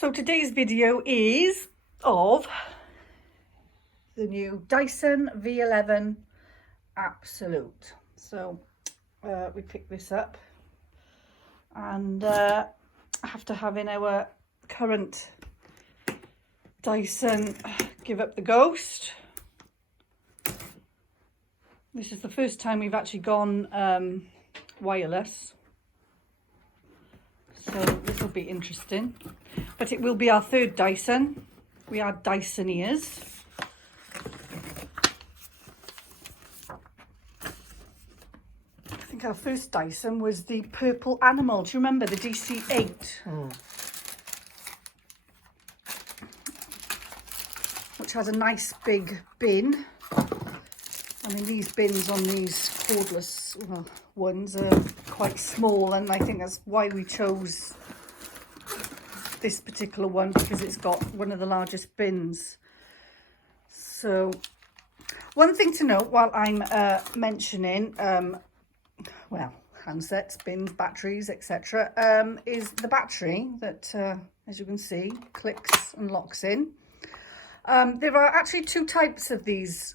So today's video is of the new Dyson V11 Absolute. So we picked this up, and after having our current Dyson give up the ghost, this is the first time we've actually gone wireless. So this will be interesting, but it will be our third Dyson. We are Dysoneers. I think our first Dyson was the purple animal. Do you remember the DC8? Which has a nice big bin. I mean, these bins on these cordless ones are quite small, and I think that's why we chose this particular one, because it's got one of the largest bins. So one thing to note while I'm mentioning well, handsets, bins, batteries, etc., is the battery that as you can see clicks and locks in. There are actually two types of these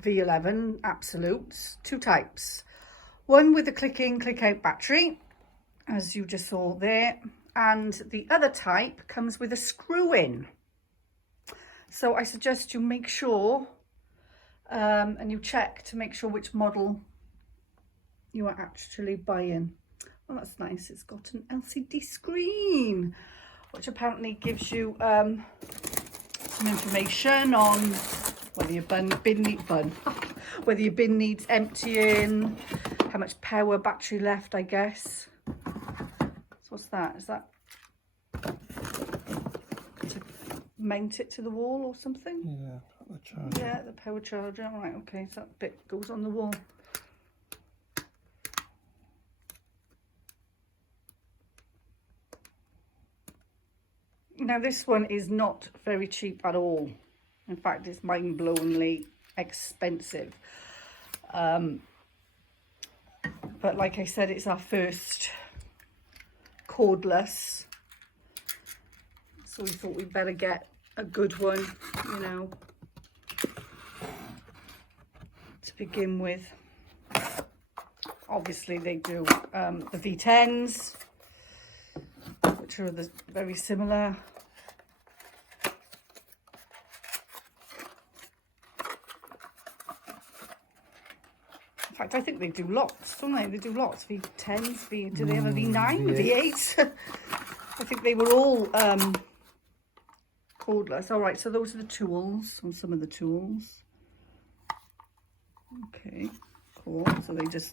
V11 Absolutes, two types. One with a click in, click out battery, as you just saw there, and the other type comes with a screw in. So I suggest you make sure and you check to make sure which model you are actually buying. Well, that's nice. It's got an LCD screen, which apparently gives you some information on whether your whether your bin needs emptying, how much power battery left, I guess. So what's that? Is that to mount it to the wall or something? Yeah, the charger. Yeah, the power charger. Right, okay, so that bit goes on the wall. Now this one is not very cheap at all. In fact, it's mind-blowingly expensive. But like I said, it's our first cordless. So we thought we'd better get a good one, you know, to begin with. Obviously they do the V10s, which are very similar. In fact, I think they do lots, don't they? They do lots. V10s, do they have a V9, V8? I think they were all cordless. All right, so those are the tools, or some of the tools. Okay, cool. So they just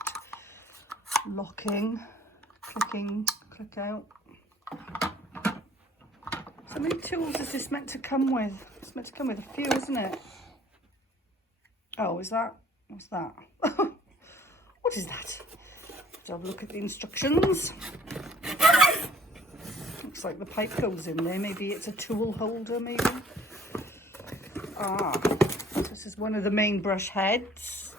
locking, clicking, click out. So many tools is this meant to come with? It's meant to come with a few, isn't it? Oh, is that? What's that? What is that? Let's have a look at the instructions. Looks like the pipe goes in there. Maybe it's a tool holder, maybe. Ah, this is one of the main brush heads.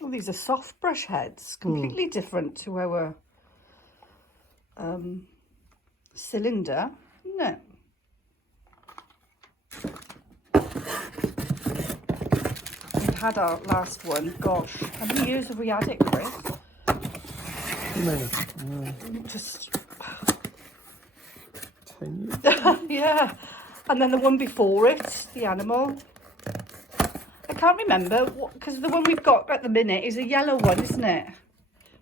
Oh, these are soft brush heads, completely different to our cylinder, isn't it? Had our last one, gosh, how many years have we had it, Chris? Many. Just 10 years. yeah. And then the one before it, the animal, I can't remember, because the one we've got at the minute is a yellow one, isn't it?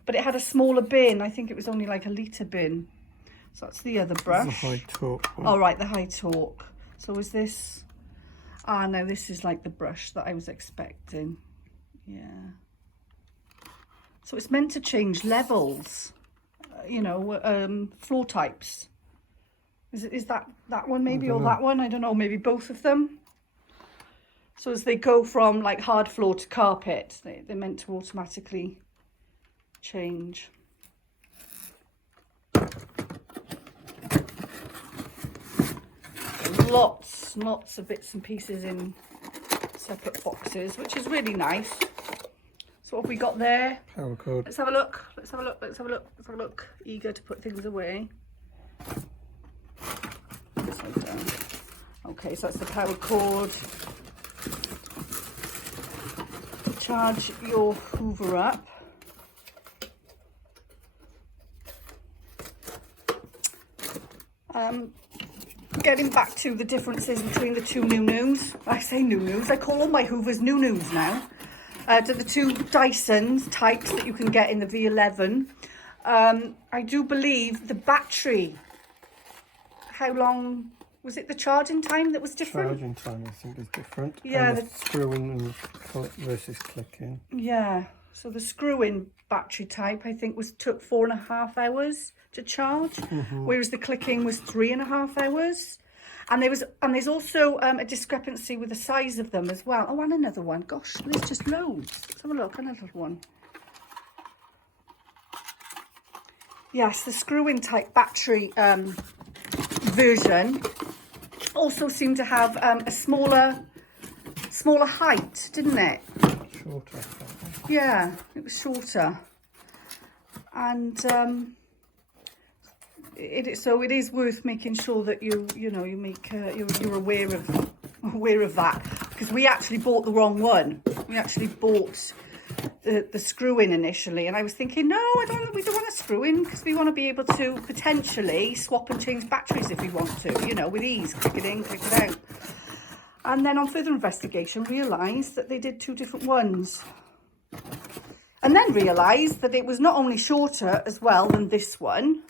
But it had a smaller bin. I think it was only like a litre bin. So that's the other brush. The high torque one. Oh, right, the high torque. So is this... Ah, no, this is like the brush that I was expecting. Yeah. So it's meant to change levels, you know, floor types. Is that one maybe, or that one? I don't know, maybe both of them. So as they go from like hard floor to carpet, they're meant to automatically change. Lots of bits and pieces in separate boxes, which is really nice. So what have we got there? Power cord. Let's have a look. Let's have a look. Let's have a look. Let's have a look. Eager to put things away. Okay, so that's the power cord to charge your Hoover up. Getting back to the differences between the two new-news. I say new-news, I call all my Hoovers new-news now. To the two Dyson types that you can get in the V11. I do believe the battery, how long, was it the charging time that was different? Charging time, I think, is different. Yeah. And the screwing and versus clicking. Yeah, so the screw-in battery type, I think, took 4.5 hours to charge, whereas the clicking was 3.5 hours. And there's also a discrepancy with the size of them as well. Oh, and another one. Gosh, there's just loads. Let's have a look. Another one. Yes, the screw-in type battery version also seemed to have a smaller height, didn't it? Shorter, I think. Yeah, it was shorter. And so it is worth making sure that you're aware of that, because we actually bought the wrong one. We actually bought the screw in initially, and I was thinking, no, we don't want a screw in, because we want to be able to potentially swap and change batteries if we want to, you know, with ease, click it in, click it out. And then on further investigation, realised that they did two different ones. And then realised that it was not only shorter as well than this one,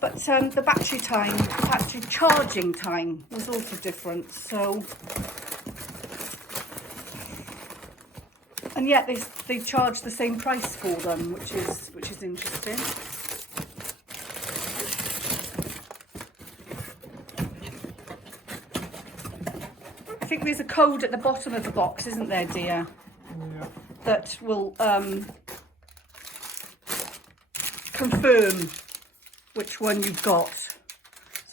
but the battery charging time was also different. So, and yet they charge the same price for them, which is interesting. I think there's a code at the bottom of the box, isn't there, dear? Yeah. That will confirm which one you've got.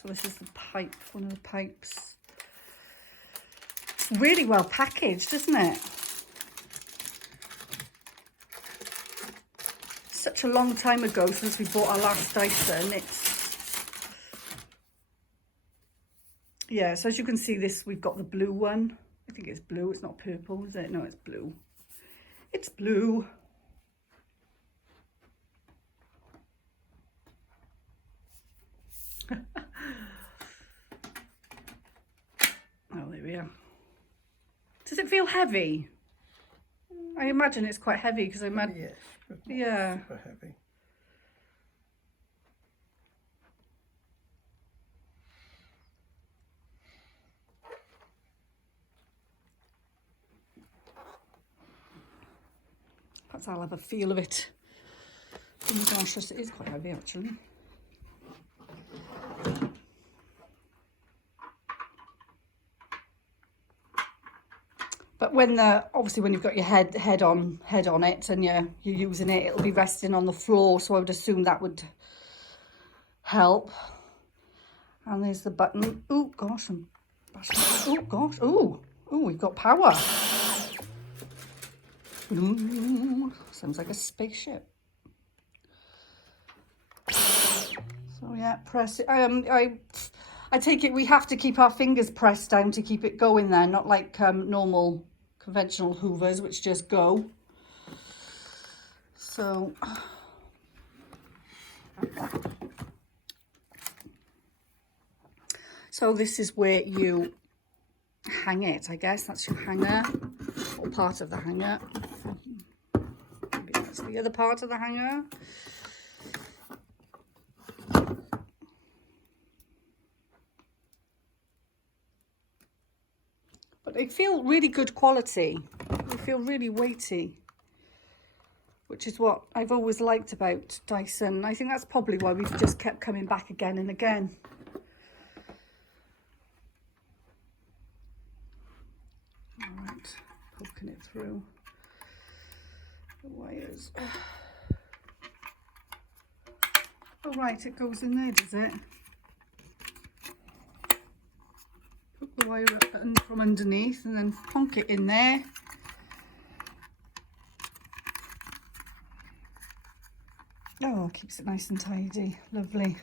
So this is the pipe, one of the pipes. It's really well packaged, isn't it? Such a long time ago since we bought our last Dyson. Yeah, so as you can see, we've got the blue one. I think it's blue, it's not purple, is it? No, it's blue. It's blue. Oh, there we are. Does it feel heavy? I imagine it's quite heavy because I imagine. Yes, but not Yeah. super heavy. Perhaps I'll have a feel of it. Oh my gosh, it is quite heavy actually. But obviously when you've got your head on it and you're using it, it'll be resting on the floor. So I would assume that would help. And there's the button. Oh gosh, oh gosh, oh, we've got power. Ooh, sounds like a spaceship. So yeah, press it. I take it we have to keep our fingers pressed down to keep it going there, not like normal conventional Hoovers, which just go. So this is where you hang it, I guess. That's your hanger, or part of the hanger. Maybe that's the other part of the hanger. But they feel really good quality. They feel really weighty, which is what I've always liked about Dyson. I think that's probably why we've just kept coming back again and again. All right, poking it through the wires. Oh right, it goes in there, does it? Put the wire up from underneath and then plonk it in there. Oh, keeps it nice and tidy. Lovely.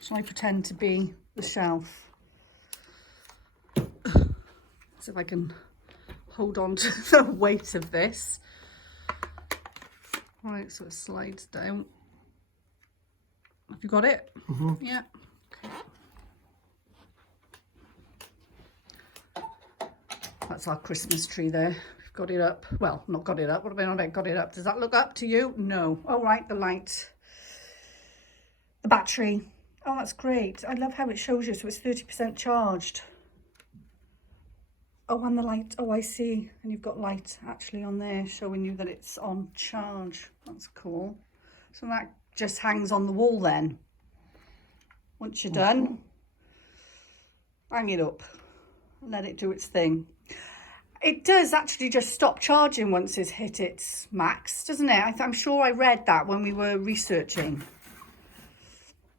Shall I pretend to be the shelf? See if I can hold on to the weight of this. Right, so it slides down. Have you got it? Mm-hmm. Yeah. Okay. That's our Christmas tree there. We've got it up. Well, not got it up. What about I got it up? Does that look up to you? No. Oh, right, the light. The battery. Oh, that's great. I love how it shows you. So it's 30% charged. Oh, and the light. Oh, I see. And you've got light actually on there showing you that it's on charge. That's cool. So that just hangs on the wall then. Once you're done, hang it up. Let it do its thing. It does actually just stop charging once it's hit its max, doesn't it? I'm sure I read that when we were researching.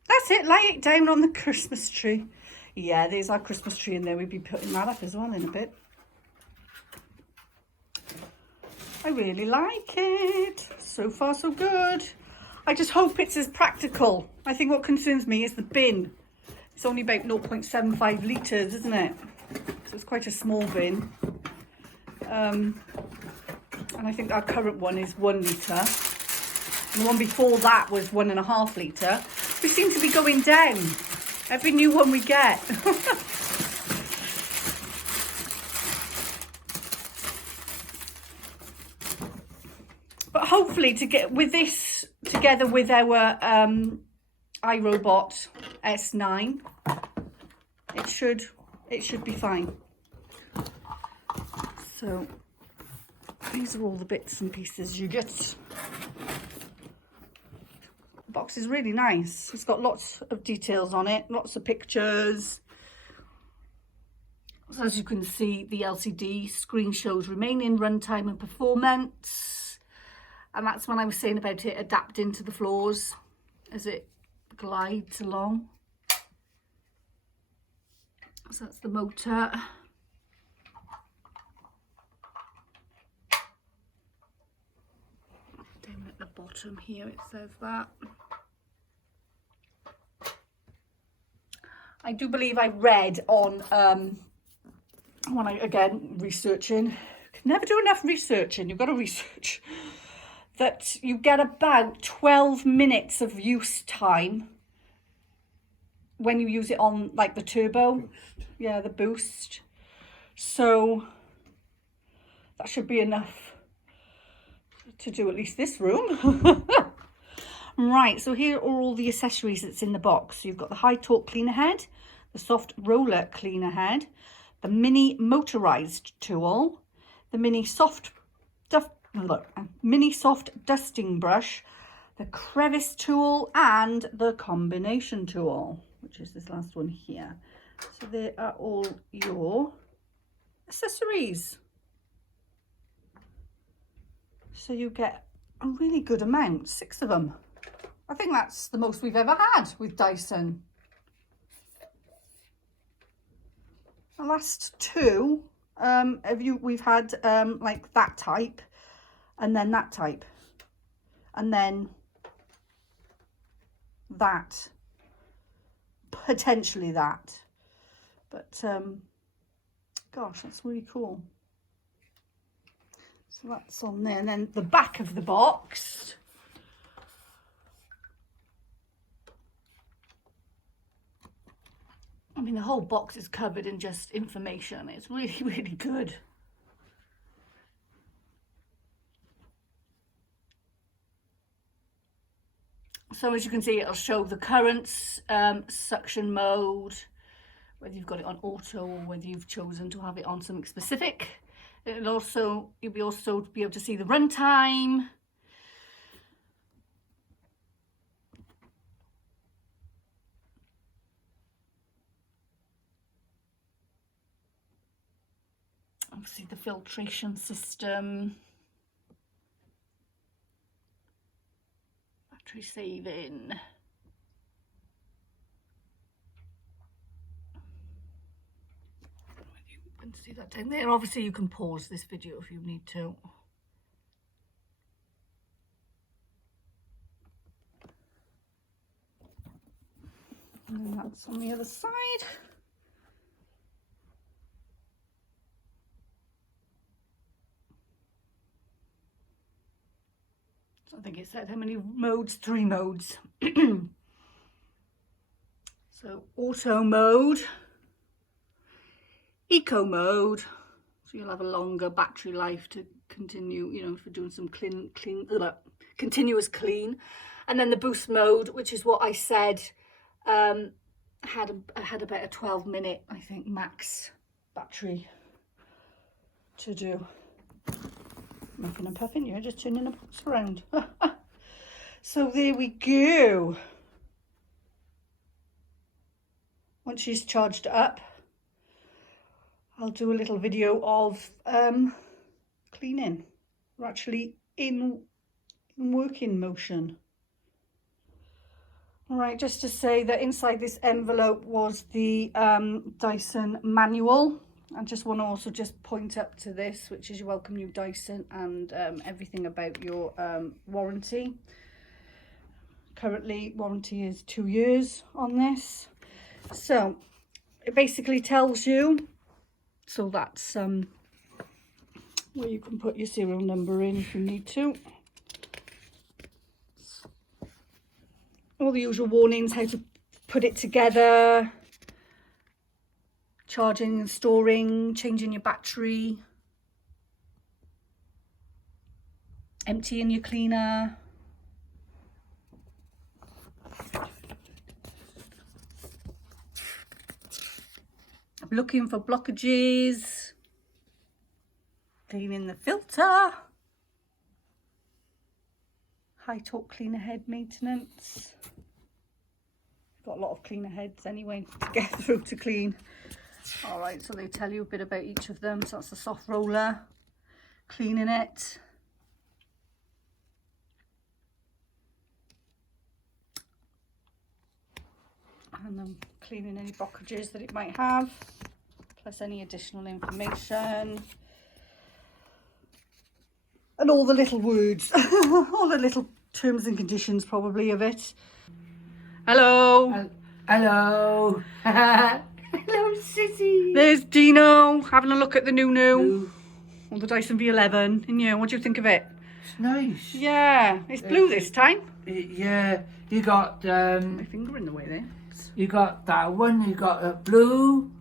That's it, lay it down on the Christmas tree. Yeah, there's our Christmas tree in there. We'd be putting that up as well in a bit. I really like it. So far, so good. I just hope it's as practical. I think what concerns me is the bin. It's only about 0.75 litres, isn't it? So it's quite a small bin. And I think our current one is 1 litre. And the one before that was 1.5 litre. We seem to be going down. Every new one we get. But hopefully to get with this together with our iRobot S9, it should be fine. So these are all the bits and pieces you get. The box is really nice. It's got lots of details on it, lots of pictures. So as you can see, the LCD screen shows remaining runtime and performance. And that's when I was saying about it adapting to the floors as it glides along. So that's the motor. Down at the bottom here it says that. I do believe I read on, when I, again, researching, can never do enough researching, you've got to research, that you get about 12 minutes of use time when you use it on like the turbo. Boost. Yeah, the boost. So that should be enough to do at least this room. Right, so here are all the accessories that's in the box. So you've got the high torque cleaner head, the soft roller cleaner head, the mini motorized tool, the mini soft dusting brush, the crevice tool, and the combination tool, which is this last one here. So they are all your accessories. So you get a really good amount, 6 of them. I think that's the most we've ever had with Dyson. The last 2, we've had like that type, and then that type, and then that, potentially that. But gosh, that's really cool. So that's on there, and then the back of the box. I mean, the whole box is covered in just information. It's really, really good. So as you can see, it'll show the currents, suction mode, whether you've got it on auto or whether you've chosen to have it on something specific. It'll also, you'll be also be able to see the runtime. Obviously the filtration system, battery saving, can see that down there. Obviously you can pause this video if you need to. And then that's on the other side. So I think it said how many modes? 3 modes. So auto mode, eco mode, so you'll have a longer battery life to continue, you know, for doing some continuous clean. And then the boost mode, which is what I said, had about a 12-minute, I think, max battery to do. Muffin and puffing, you're just turning the box around. So there we go. Once she's charged up, I'll do a little video of cleaning. We're actually in working motion. All right, just to say that inside this envelope was the Dyson manual. I just want to also just point up to this, which is your welcome new Dyson, and everything about your warranty. Currently, warranty is 2 years on this. So it basically tells you, so that's where you can put your serial number in if you need to. All the usual warnings, how to put it together, charging and storing, changing your battery, emptying your cleaner. Looking for blockages, cleaning the filter, high torque cleaner head maintenance. Got a lot of cleaner heads anyway to get through to clean. All right, so they tell you a bit about each of them. So that's the soft roller, cleaning it. And then cleaning any blockages that it might have, plus any additional information. And all the little words, all the little terms and conditions probably of it. Hello. Hello. Hello, Sissy. There's Dino having a look at the new. Or the Dyson V11. And yeah, what do you think of it? It's nice. Yeah, it's blue this time. Yeah, you got My finger in the way there. you got that one. You got a blue,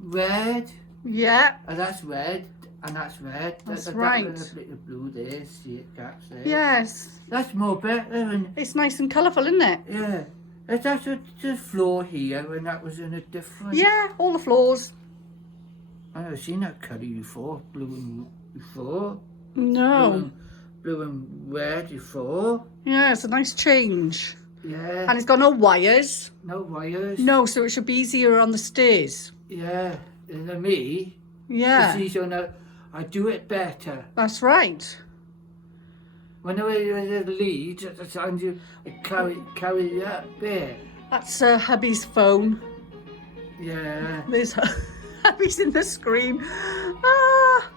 red. Yeah. And that's red. And that's red. That's that right. That bit of blue there. See it, gaps there. Yes. That's more better. And It's nice and colourful, isn't it? yeah, that's the floor here, and that was in a different. Yeah, all the floors. I've never seen that colour before. Blue and before. No. Blue and red before. Yeah, it's a nice change. Yeah. And it's got no wires. No wires. No, so it should be easier on the stairs. Yeah. And then me. Yeah, See, so now I do it better. that's right. When I was a lead at the time, you carry that bit. That's hubby's phone. Yeah. There's hubby's in the screen. Ah,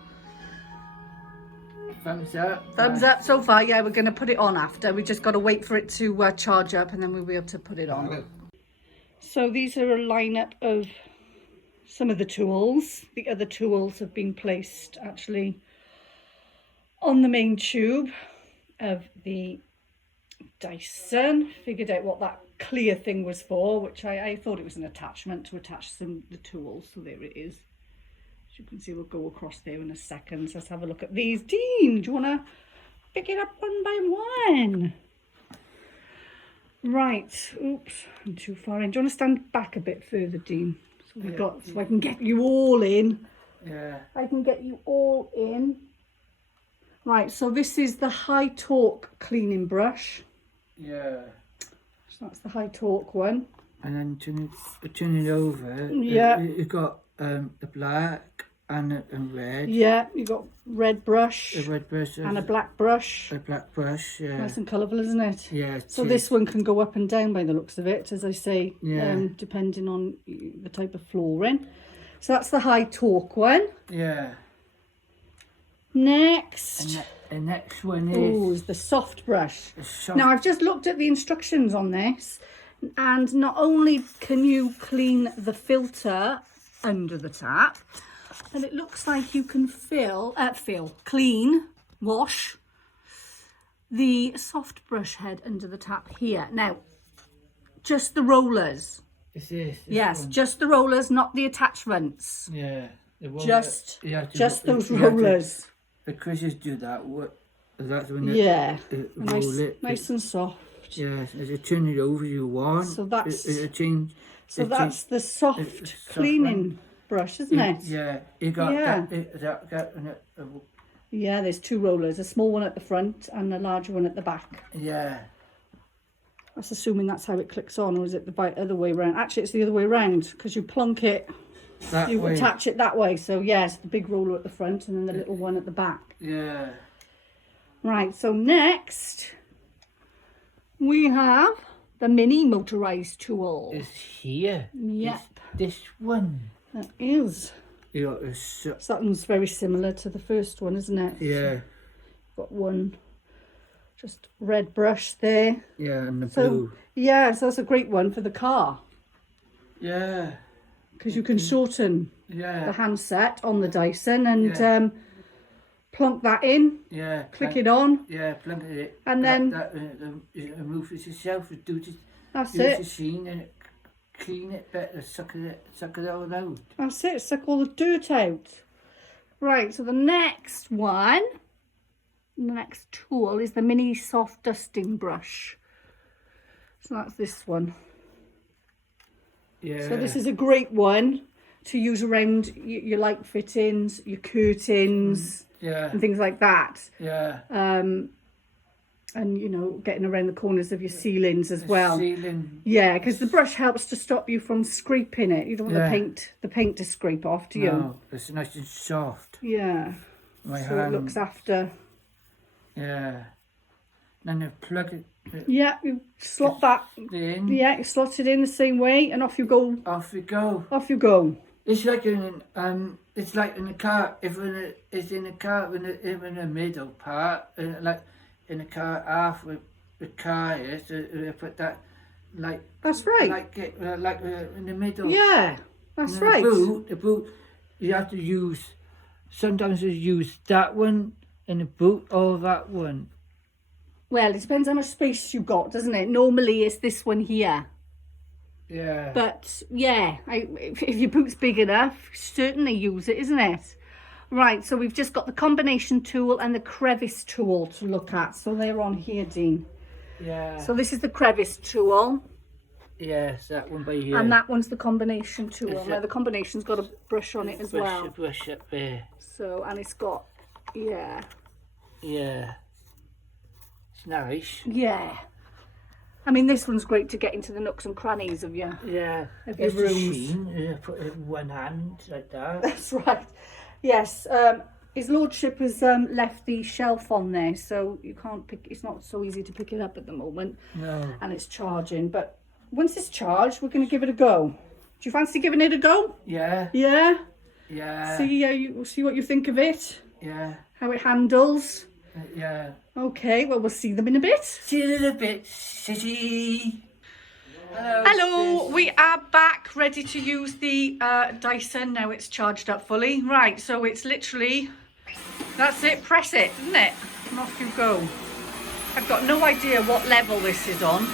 Thumbs up. thumbs up so far. Yeah, we're going to put it on after. We just got to wait for it to charge up and then we'll be able to put it on. So these are a lineup of some of the tools. The other tools have been placed actually on the main tube of the Dyson. Figured out what that clear thing was for, which I thought it was an attachment to attach the tools. So there it is. As you can see, we'll go across there in a second. So let's have a look at these. Dean, do you want to pick it up one by one? Right. Oops, I'm too far in. Do you want to stand back a bit further, Dean? So I can get you all in. Yeah. I can get you all in. Right, so this is the high torque cleaning brush. Yeah. So that's the high torque one. And then turn it over. Yeah. You got the black and red. Yeah, you got red brush. A red brush. And a black brush. A black brush, yeah. Nice and colourful, isn't it? Yeah. So this one can go up and down by the looks of it, as I say, Yeah. depending on the type of flooring. So that's the high torque one. Yeah. Next. The next one Is the soft brush. soft. Now I've just looked at the instructions on this, and not only can you clean the filter under the tap, and it looks like you can wash the soft brush head under the tap here. Now, just the rollers. Is this Yes, one? just the rollers, not the attachments. Yeah. The one Just that you have to- those you have to- rollers. The Chris's do that. That's when they Yeah, roll it. nice and soft. Yes, as you turn it over, you want. So that's- it change. So that's the soft soft cleaning brush, isn't it? Yeah, you got Yeah. that. Yeah, there's two rollers, a small one at the front and a larger one at the back. Yeah. That's assuming that's how it clicks on, or is it the other way around? Actually, it's the other way around, because you plonk it, That you way. attach it that way. So yes, the big roller at the front and then the little one at the back. Yeah. Right, so next we have the mini motorised tool. It's here. Yep. It's this one. That is. You got this. So that one's very similar to the first one, isn't it? Yeah. Got one just red brush there. Yeah, and the So blue. yeah, so that's a great one for the car, Yeah. because you can shorten the Yeah. handset on the Dyson and Yeah. plonk that in, Yeah. click it on, Yeah, plunk it. and then remove it yourself. Do it. that's Use the it. sheen and clean it better. Suck it all out. That's it, suck all the dirt out. Right, so the next one, the next tool is the mini soft dusting brush. So that's this one. Yeah. So this is a great one to use around your light fittings, your curtains, Yeah. and things like that. Yeah. And you know, getting around the corners of your ceilings as well. Ceiling. Yeah, because the brush helps to stop you from scraping it. You don't want Yeah. the paint to scrape off, do you? No, it's nice and soft. Yeah. My So hand. it looks after. Yeah. Then you plug it Yeah, you slot that. in. Yeah, you slot it in the same way, and off you go. Off you go. Off you go. It's like it's like in the car. It's in the car in the middle part, like in the car half with the car is. Put that like That's right. like in the middle. Yeah, that's And right. The boot. You have to use. Sometimes you use that one in the boot or that one. Well, it depends how much space you've got, doesn't it? Normally it's this one here. Yeah. But yeah, if your boot's big enough, certainly use it, isn't it? Right, so we've just got the combination tool and the crevice tool to look at. So they're on here, Dean. Yeah. So this is the crevice tool, Yes, that one by here. and that one's the combination tool. Is Now it- the combination's got a brush on it as well. Brush up there. So, and it's got, yeah. Yeah. It's nice. Yeah. I mean, this one's great to get into the nooks and crannies of your... Yeah. Of your It's the rooms. sheen. You put it in one hand like that. That's right. Yes, his lordship has left the shelf on there, so you can't pick... It's not so easy to pick it up at the moment. No. And it's charging. But once it's charged, we're going to give it a go. Do you fancy giving it a go? Yeah. Yeah? Yeah. See what you think of it? Yeah. How it handles? Yeah. Okay, well, we'll see them in a bit. See you in a bit, city. Hello, we are back ready to use the Dyson. Now it's charged up fully. Right, so it's literally, that's it, press it, isn't it? And off you go. I've got no idea what level this is on.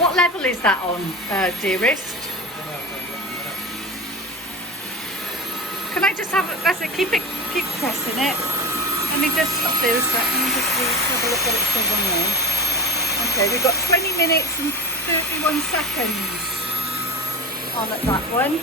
What level is that on, dearest? Can I just have it? That's it. Keep pressing it. Let me just stop there a second. Just have a look what it says on there. Okay, we've got 20 minutes and 31 seconds on at that one.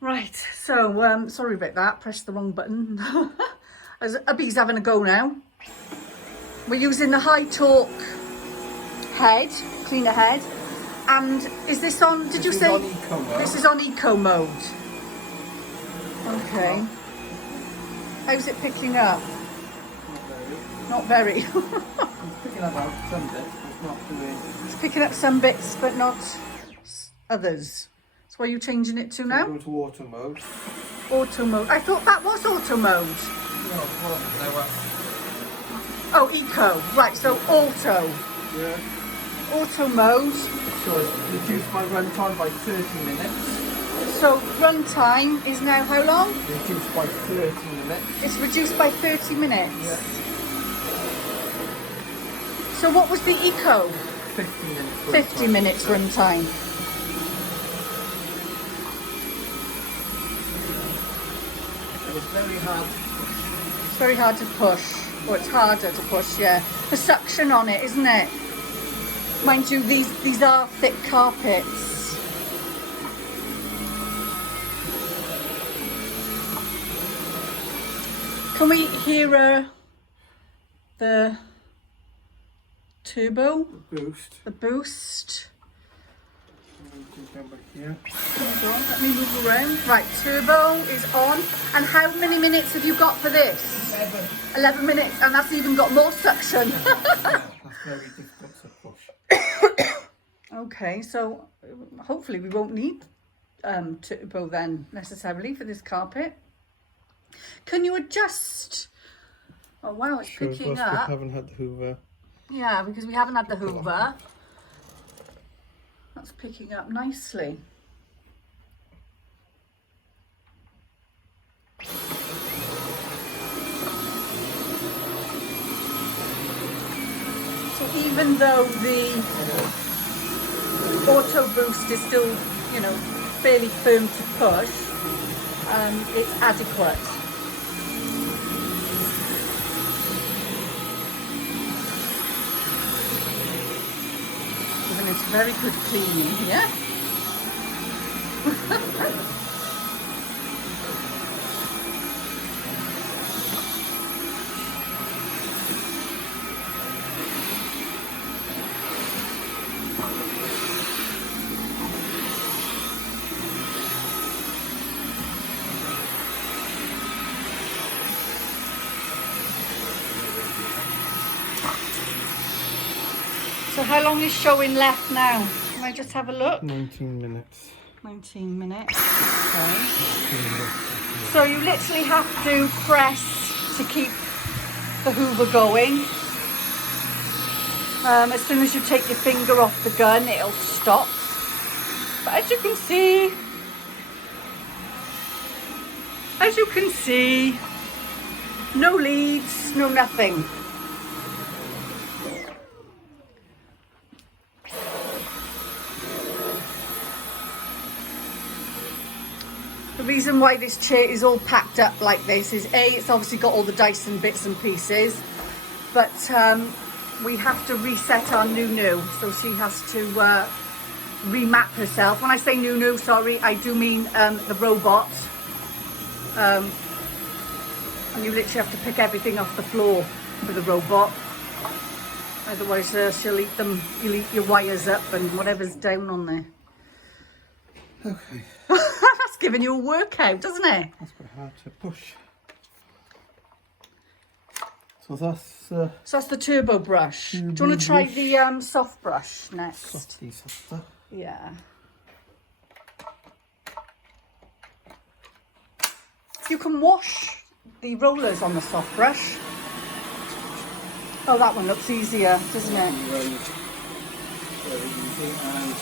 Right, so sorry about that. Pressed the wrong button. As Abby's having a go now. We're using the high torque head, cleaner head. And is this on, did you This is say? on eco mode. This is on eco mode. Okay. How's it picking up? Not very. It's picking up out some bits, it's not doing. It's picking up some bits, but not others. So what are you changing it to now? Go to auto mode. Auto mode. I thought that was auto mode. No, well, they were. Oh, eco. Right, so auto. Yeah. Auto mode. So it's reduced my run time by 30 minutes. So run time is now how long? Reduced by 30 minutes. It's reduced by 30 minutes. Yeah. So what was the eco? 50 minutes. 50 minutes run time. And it's very hard. It's very hard to push. Or it's harder to push, yeah. The suction on it, isn't it? Mind you, these are thick carpets. Can we hear the turbo? Boost. The boost? Go back here. Hold on, let me move around. Right, turbo is on. And how many minutes have you got for this? 11 minutes, and that's even got more suction. That's very difficult to push. Okay, so hopefully we won't need turbo then necessarily for this carpet. Can you adjust? Oh wow, it's Sure, picking whilst we up. haven't had the Hoover. Yeah, because we haven't had the Hoover. That's picking up nicely. So even though the auto boost is still, you know, fairly firm to push, it's adequate. Giving it a very good cleaning here. So how long is showing left now? Can I just have a look? 19 minutes. 19 minutes. Okay. So you literally have to press to keep the Hoover going. As soon as you take your finger off the gun, it'll stop. But as you can see, no leads, no nothing. The reason why this chair is all packed up like this is A, it's obviously got all the Dyson bits and pieces, but we have to reset our Nunu, so she has to remap herself. When I say Nunu, sorry, I do mean the robot. And you literally have to pick everything off the floor for the robot. Otherwise you'll eat your wires up and whatever's down on there. Okay. That's giving you a workout, doesn't it? That's quite hard to push. So that's So that's the turbo brush. Do you want to try the soft brush next? softy softer. Yeah. You can wash the rollers on the soft brush. Oh, that one looks easier, doesn't it? Very easy, and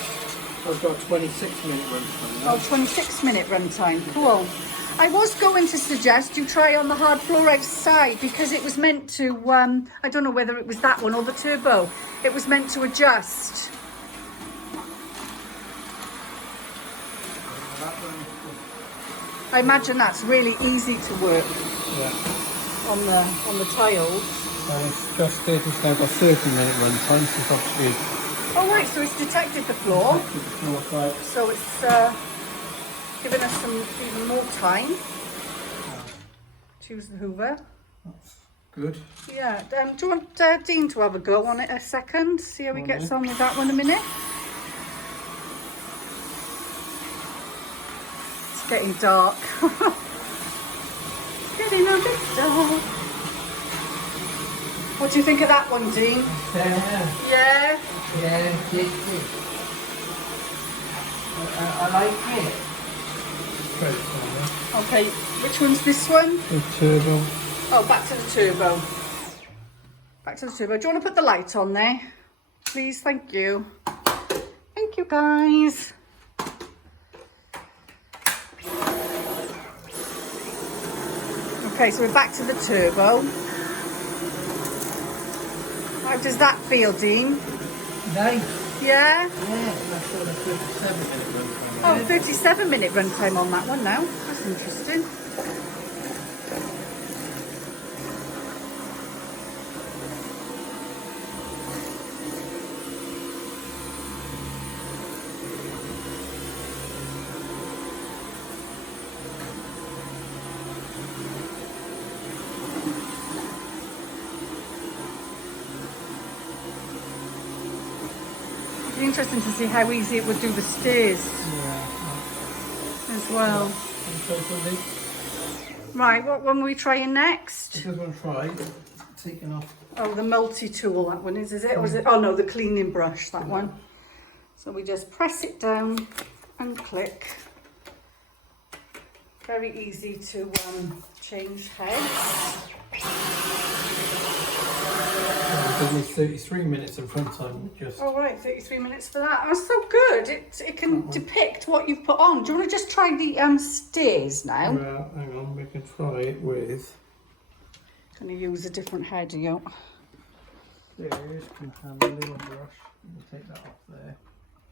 I've got 26-minute run time now. Oh, 26-minute run time. Cool. I was going to suggest you try on the hard floor outside because it was meant to, I don't know whether it was that one or the turbo. It was meant to adjust. I imagine that's really easy to work Yeah. on the tiles. And it's just there, it's now got 30-minute run time, so it's actually Oh right, so it's detected the floor. to the floor side. So it's giving us some even more time to use the Hoover. That's good. Yeah. Do you want Dean to have a go on it a second? See how he gets on with that one a minute? It's getting dark. Getting a bit dark. What do you think of that one, Dean? Yeah? Yeah, I like it. Great fun, Okay, which one's this one? The turbo. Oh, back to the turbo. Back to the turbo. Do you want to put the light on there? Please, thank you. Thank you, guys. Okay, so we're back to the turbo. How does that feel, Dean? Nice. Yeah? Yeah, that's got a 37-minute run time. Oh, 37-minute run time on that one now. That's interesting. It'd be interesting to see how easy it would do the stairs as well. Right, what one are we trying next? This one try taking off. Oh, the multi-tool, that one is it? Or is it? Oh no, the cleaning brush, that one. So we just press it down and click. Very easy to change heads. Give me 33 minutes in front time. Just. Oh right, 33 minutes for that. That's so good. It can depict what you've put on. Do you want to just try the stairs now? Well, hang on, we can try it with. Going to use a different head, are you? Stairs can have a little brush. We'll take that off there.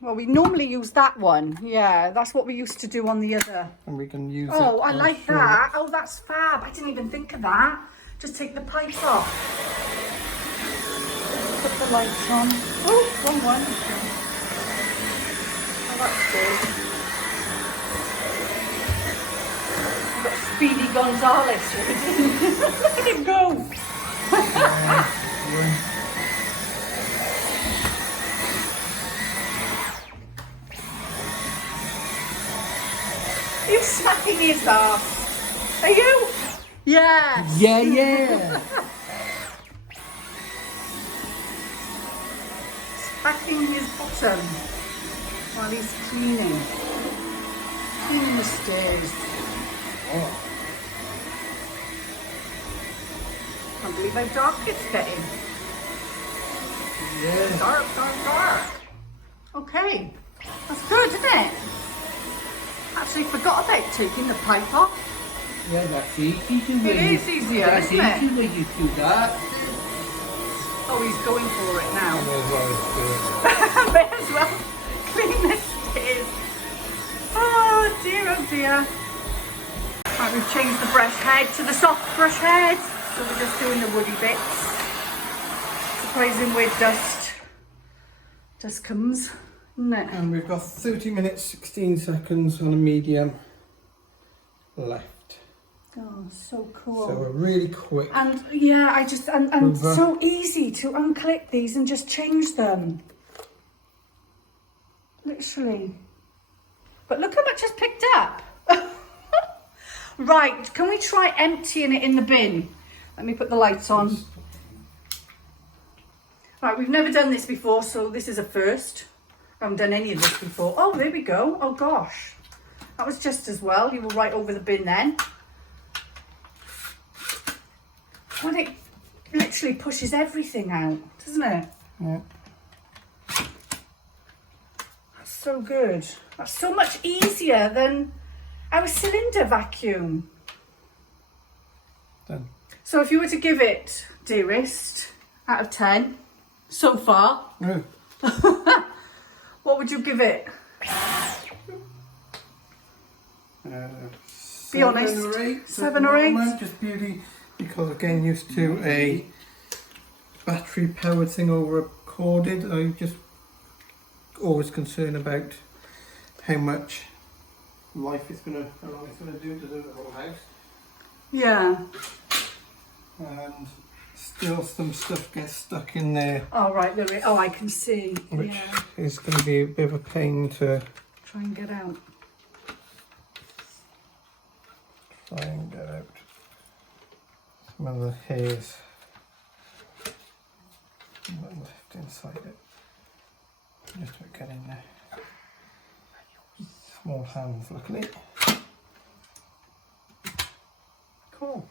Well, we normally use that one. Yeah, that's what we used to do on the other. And we can use. Oh, it I like that. Oh, that's fab. I didn't even think of that. Just take the pipe off. Put the lights on. Oh, wrong one. Oh, that's good. We've got Speedy Gonzales here. Look at him go. Are you smacking his ass? Are you? Yes. Yeah. Smacking his bottom while he's cleaning. Cleaning the stairs. Oh. Can't believe how dark it's getting. Yeah. Dark, dark, dark. Okay. That's good, isn't it? Actually forgot about taking the pipe off. Yeah, that's easy to do. It is easier, That's isn't it? easy when you do that. Oh, he's going for it now. Yeah. May as well clean the stairs. Oh dear. Right, we've changed the brush head to the soft brush head. So we're just doing the woody bits. Surprising where dust comes, isn't it? And we've got 30 minutes, 16 seconds on a medium left. Oh, so cool. So we're really quick. And yeah, and so easy to unclip these and just change them. Literally. But look how much has picked up. Right, can we try emptying it in the bin? Let me put the lights on. Right, we've never done this before, so this is a first. I haven't done any of this before. Oh, there we go. Oh gosh. That was just as well. You were right over the bin then. Well, it literally pushes everything out, doesn't it? Yeah. That's so good. That's so much easier than our cylinder vacuum. Done. So if you were to give it, dearest, out of 10, so far, Oh. what would you give it? Be honest. 7 or 8. 7 or 8? Just purely because again used to a battery powered thing over a corded. I just always concerned about how much life it's gonna, how long it's gonna do to do the whole house. Yeah. And still some stuff gets stuck in there, Oh, right, oh, I can see. which Yeah, is going to be a bit of a pain to try and get out. find out. Some of the hairs left inside it. Just about get in there. Small hands, luckily. Cool.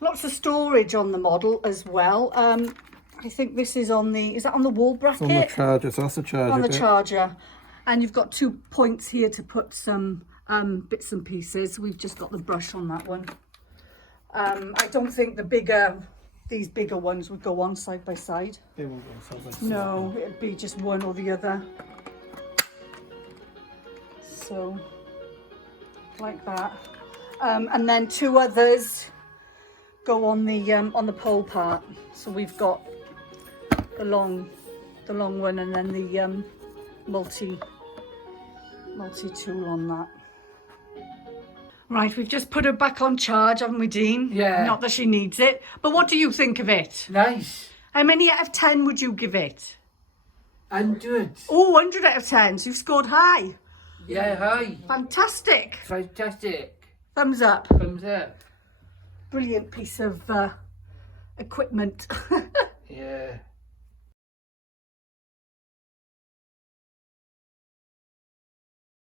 Lots of storage on the model as well. I think this is on the, is that on the wall bracket? On the charger, so that's the charger On the bit. charger. And you've got 2 points here to put some bits and pieces. We've just got the brush on that one. I don't think these bigger ones would go on side by side. They won't go side by side. No, it'd be just one or the other. So, like that. And then 2 others go on the pole part. So we've got the long one, and then the multi tool on that. Right, we've just put her back on charge, haven't we, Dean? Yeah. Not that she needs it. But what do you think of it? Nice. How many out of 10 would you give it? 100. Oh, 100 out of 10. So you've scored high. Yeah, hi. Fantastic. Fantastic. Thumbs up. Thumbs up. Brilliant piece of equipment. Yeah.